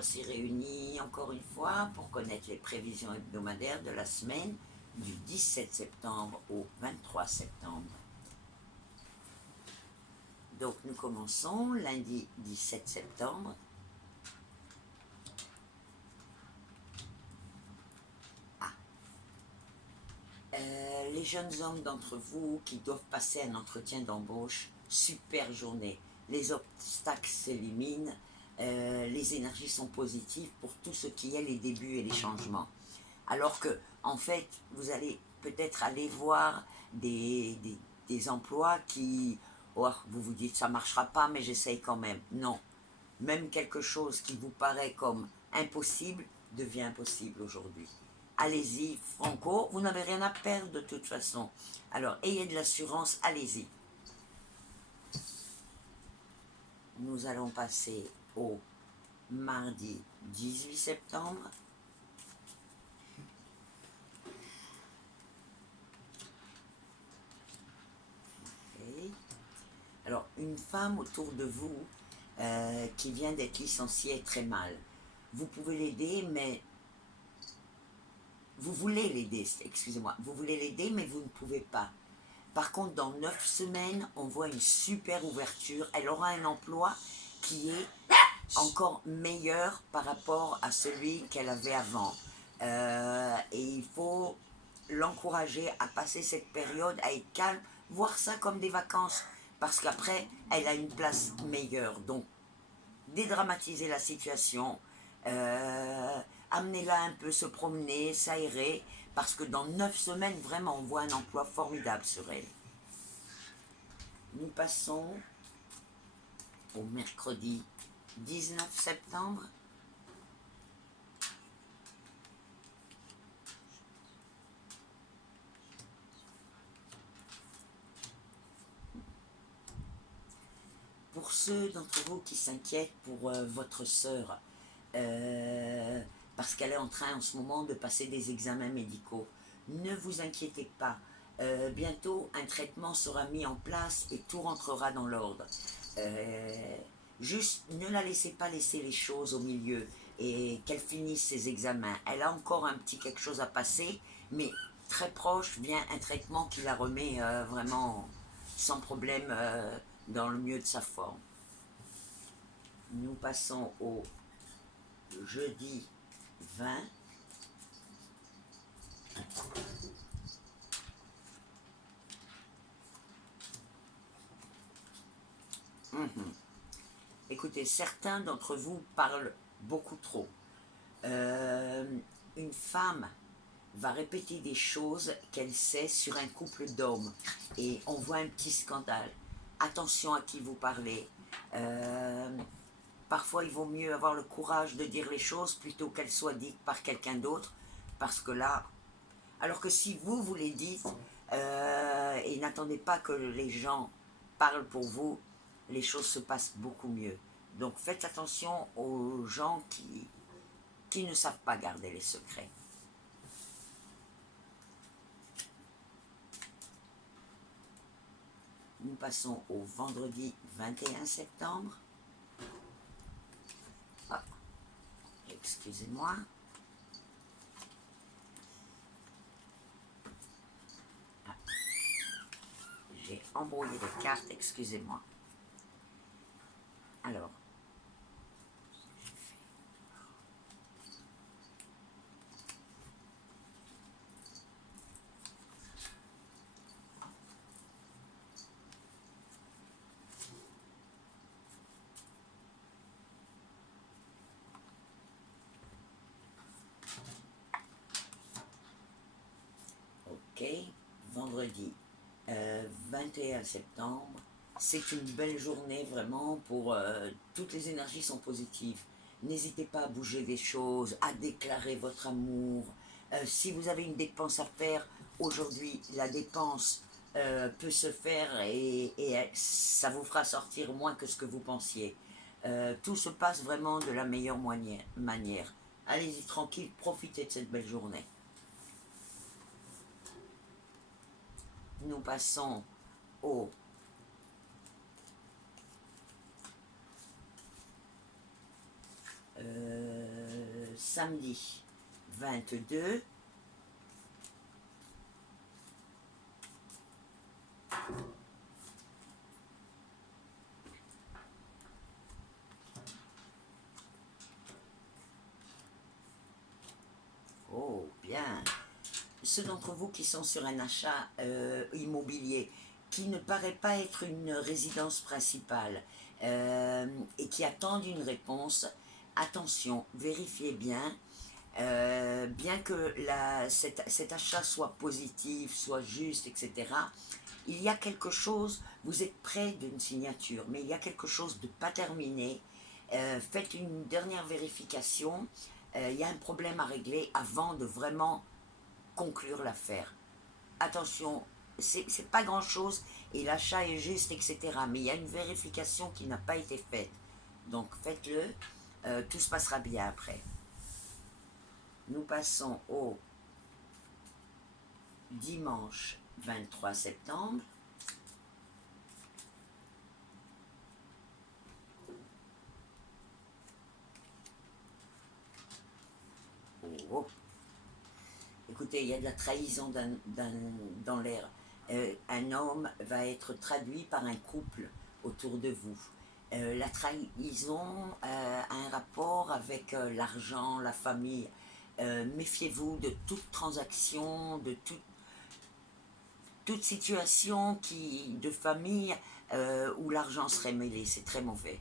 voici réunis encore une fois pour connaître les prévisions hebdomadaires de la semaine du 17 septembre au 23 septembre. Donc nous commençons lundi 17 septembre. Les jeunes hommes d'entre vous qui doivent passer un entretien d'embauche, super journée. Les obstacles s'éliminent, les énergies sont positives pour tout ce qui est les débuts et les changements. Alors que, en fait, vous allez peut-être aller voir des emplois qui, oh, vous vous dites ça ne marchera pas, mais j'essaye quand même. Non, même quelque chose qui vous paraît comme impossible devient possible aujourd'hui. Allez-y, franco, vous n'avez rien à perdre de toute façon. Alors, ayez de l'assurance, allez-y. Nous allons passer au mardi 18 septembre. Okay. Alors, une femme autour de vous qui vient d'être licenciée très mal. Vous pouvez l'aider, mais vous voulez l'aider, excusez-moi, vous voulez l'aider, mais vous ne pouvez pas. Par contre, dans 9 semaines, on voit une super ouverture. Elle aura un emploi qui est encore meilleur par rapport à celui qu'elle avait avant. Et il faut l'encourager à passer cette période, à être calme, voir ça comme des vacances. Parce qu'après, elle a une place meilleure. Donc, dédramatiser la situation, amenez-la un peu se promener, s'aérer, parce que dans 9 semaines, vraiment, on voit un emploi formidable sur elle. Nous passons au mercredi 19 septembre. Pour ceux d'entre vous qui s'inquiètent pour votre sœur, parce qu'elle est en train en ce moment de passer des examens médicaux, ne vous inquiétez pas. Bientôt, un traitement sera mis en place et tout rentrera dans l'ordre. Juste, ne la laissez pas laisser les choses au milieu et qu'elle finisse ses examens. Elle a encore un petit quelque chose à passer, mais très proche vient un traitement qui la remet vraiment sans problème dans le mieux de sa forme. Nous passons au jeudi 20. Écoutez, certains d'entre vous parlent beaucoup trop. Une femme va répéter des choses qu'elle sait sur un couple d'hommes et on voit un petit scandale. Attention à qui vous parlez. Parfois, il vaut mieux avoir le courage de dire les choses plutôt qu'elles soient dites par quelqu'un d'autre, parce que là, alors que si vous les dites, et n'attendez pas que les gens parlent pour vous, les choses se passent beaucoup mieux. Donc faites attention aux gens qui ne savent pas garder les secrets. Nous passons au vendredi 21 septembre. Ah, excusez-moi. Ah, j'ai embrouillé les cartes, excusez-moi. Alors, ok, vendredi 21 septembre, c'est une belle journée vraiment pour toutes les énergies sont positives. N'hésitez pas à bouger des choses, à déclarer votre amour. Si vous avez une dépense à faire, aujourd'hui, la dépense peut se faire et ça vous fera sortir moins que ce que vous pensiez. Tout se passe vraiment de la meilleure manière. Allez-y tranquille, profitez de cette belle journée. Nous passons au samedi 22. Oh, bien. Ceux d'entre vous qui sont sur un achat immobilier qui ne paraît pas être une résidence principale et qui attendent une réponse, attention, vérifiez bien. Bien que cet achat soit positif, soit juste, etc., il y a quelque chose, vous êtes près d'une signature, mais il y a quelque chose de pas terminé. Faites une dernière vérification. Il y a un problème à régler avant de vraiment conclure l'affaire. Attention, c'est pas grand chose et l'achat est juste, etc. Mais il y a une vérification qui n'a pas été faite. Donc faites-le, tout se passera bien après. Nous passons au dimanche 23 septembre. Oh. Écoutez, il y a de la trahison dans l'air. Un homme va être traduit par un couple autour de vous. La trahison a un rapport avec l'argent, la famille. Méfiez-vous de toute transaction, de toute situation de famille où l'argent serait mêlé. C'est très mauvais.